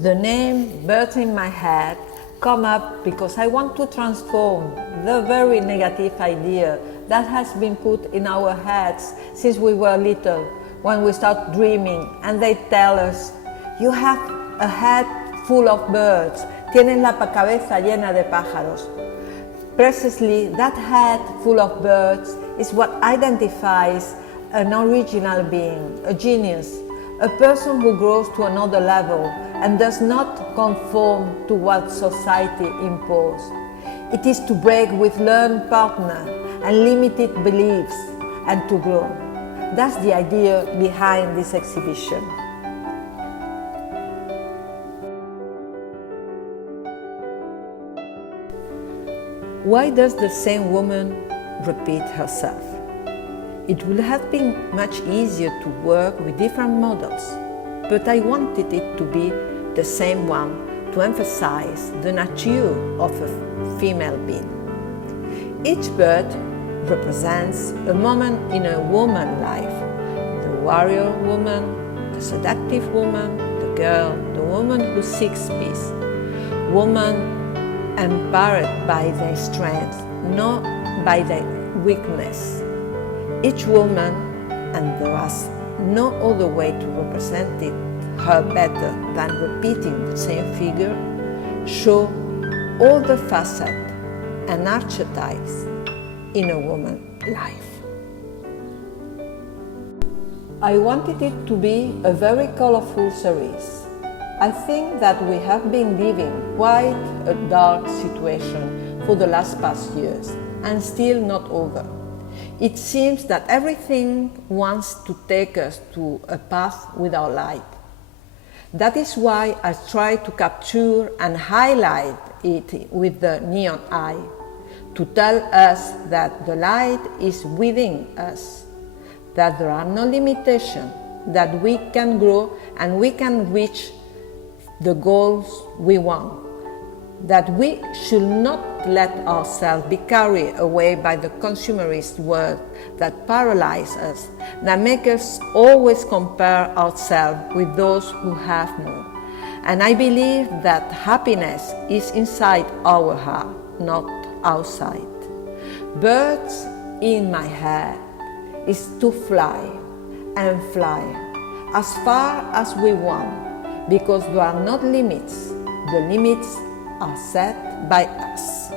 The name Birds in My Head come up because I want to transform the very negative idea that has been put in our heads since we were little, when we start dreaming and they tell us, you have a head full of birds, tienes la cabeza llena de pájaros. Precisely, that head full of birds is what identifies an original being, a genius, a person who grows to another level and does not conform to what society imposes. It is to break with learned partner and limited beliefs and to grow. That's the idea behind this exhibition. Why does the same woman repeat herself? It would have been much easier to work with different models, but I wanted it to be the same one to emphasize the nature of a female being. Each bird represents a moment in a woman's life: the warrior woman, the seductive woman, the girl, the woman who seeks peace, woman empowered by their strength, not by their weakness. Each woman, and there is no other way to represent it, her better than repeating the same figure, show all the facets and archetypes in a woman's life. I wanted it to be a very colorful series. I think that we have been living quite a dark situation for the past years, and still not over. It seems that everything wants to take us to a path without light. That is why I try to capture and highlight it with the neon eye, to tell us that the light is within us, that there are no limitations, that we can grow and we can reach the goals we want, that we should not let ourselves be carried away by the consumerist world that paralyzes us, that makes us always compare ourselves with those who have more. And I believe that happiness is inside our heart, not outside. Birds in my head is to fly and fly as far as we want, because there are not limits. The limits are set by us.